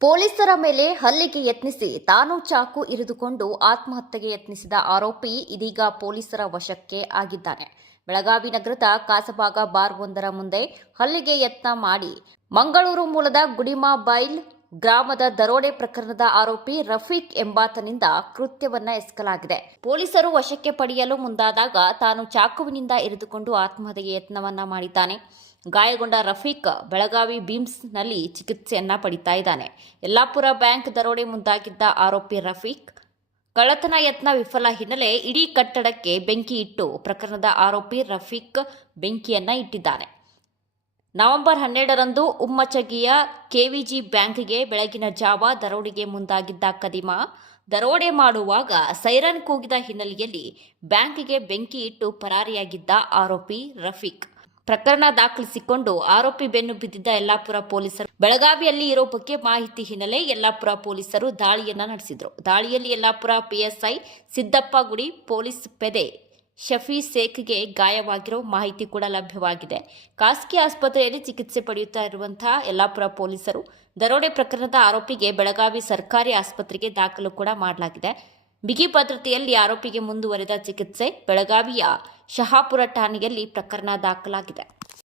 ಪೊಲೀಸರ ಮೇಲೆ ಹಲ್ಲೆಗೆ ಯತ್ನಿಸಿ ತಾನು ಚಾಕು ಇರಿದುಕೊಂಡು ಆತ್ಮಹತ್ಯೆಗೆ ಯತ್ನಿಸಿದ ಆರೋಪಿ ಇದೀಗ ಪೊಲೀಸರ ವಶಕ್ಕೆ ಆಗಿದ್ದಾನೆ. ಬೆಳಗಾವಿ ನಗರದ ಕಾಸಬಾಗ ಬಾರ್ ಒಂದರ ಮುಂದೆ ಹಲ್ಲೆಗೆ ಯತ್ನ ಮಾಡಿ ಮಂಗಳೂರು ಮೂಲದ ಗುಡಿಮಾಬೈಲ್ ಗ್ರಾಮದ ದರೋಡೆ ಪ್ರಕರಣದ ಆರೋಪಿ ರಫೀಕ್ ಎಂಬಾತನಿಂದ ಕೃತ್ಯವನ್ನ ಎಸಗಲಾಗಿದೆ. ಪೊಲೀಸರು ವಶಕ್ಕೆ ಪಡೆಯಲು ಮುಂದಾದಾಗ ತಾನು ಚಾಕುವಿನಿಂದ ಇರಿದುಕೊಂಡು ಆತ್ಮಹತ್ಯೆಗೆ ಯತ್ನವನ್ನ ಮಾಡಿದ್ದಾನೆ. ಗಾಯಗೊಂಡ ರಫೀಕ್ ಬೆಳಗಾವಿ ಬಿಮ್ಸ್ನಲ್ಲಿ ಚಿಕಿತ್ಸೆಯನ್ನ ಪಡಿತಾ ಇದ್ದಾನೆ. ಯಲ್ಲಾಪುರ ಬ್ಯಾಂಕ್ ದರೋಡೆ ಮುಂದಾಗಿದ್ದ ಆರೋಪಿ ರಫೀಕ್ ಕಳ್ಳತನ ಯತ್ನ ವಿಫಲ ಹಿನ್ನೆಲೆ ಇಡೀ ಕಟ್ಟಡಕ್ಕೆ ಬೆಂಕಿ ಇಟ್ಟು ಪ್ರಕರಣದ ಆರೋಪಿ ರಫೀಕ್ ಬೆಂಕಿಯನ್ನ ಇಟ್ಟಿದ್ದಾನೆ. ನವೆಂಬರ್ ಹನ್ನೆರಡರಂದು ಉಮ್ಮಚಗಿಯ ಕೆವಿಜಿ ಬ್ಯಾಂಕ್ಗೆ ಬೆಳಗಿನ ಜಾವ ದರೋಡೆಗೆ ಮುಂದಾಗಿದ್ದ ಕದಿಮ, ದರೋಡೆ ಮಾಡುವಾಗ ಸೈರನ್ ಕೂಗಿದ ಹಿನ್ನೆಲೆಯಲ್ಲಿ ಬ್ಯಾಂಕ್ಗೆ ಬೆಂಕಿ ಇಟ್ಟು ಪರಾರಿಯಾಗಿದ್ದ ಆರೋಪಿ ರಫೀಕ್. ಪ್ರಕರಣ ದಾಖಲಿಸಿಕೊಂಡು ಆರೋಪಿ ಬೆನ್ನು ಬಿದ್ದಿದ್ದ ಯಲ್ಲಾಪುರ ಪೊಲೀಸರು. ಬೆಳಗಾವಿಯಲ್ಲಿ ಇರೋ ಬಗ್ಗೆ ಮಾಹಿತಿ ಹಿನ್ನೆಲೆ ಯಲ್ಲಾಪುರ ಪೊಲೀಸರು ದಾಳಿಯನ್ನ ನಡೆಸಿದರು. ದಾಳಿಯಲ್ಲಿ ಯಲ್ಲಾಪುರ ಪಿಎಸ್ಐ ಸಿದ್ದಪ್ಪ ಗುಡಿ ಪೊಲೀಸ್ ಪೆದೆ ಶಫಿ ಶೇಖ್ಗೆ ಗಾಯವಾಗಿರೋ ಮಾಹಿತಿ ಕೂಡ ಲಭ್ಯವಾಗಿದೆ. ಖಾಸಗಿ ಆಸ್ಪತ್ರೆಯಲ್ಲಿ ಚಿಕಿತ್ಸೆ ಪಡೆಯುತ್ತಾ ಇರುವಂತಹ ಯಲ್ಲಾಪುರ ಪೊಲೀಸರು ದರೋಡೆ ಪ್ರಕರಣದ ಆರೋಪಿಗೆ ಬೆಳಗಾವಿ ಸರ್ಕಾರಿ ಆಸ್ಪತ್ರೆಗೆ ದಾಖಲು ಕೂಡ ಮಾಡಲಾಗಿದೆ. ಬಿಗಿ ಭದ್ರತೆಯಲ್ಲಿ ಆರೋಪಿಗೆ ಮುಂದುವರೆದ ಚಿಕಿತ್ಸೆ ಬೆಳಗಾವಿಯ ಶಹಾಪುರ ಠಾಣೆಯಲ್ಲಿ ಪ್ರಕರಣ ದಾಖಲಾಗಿದೆ.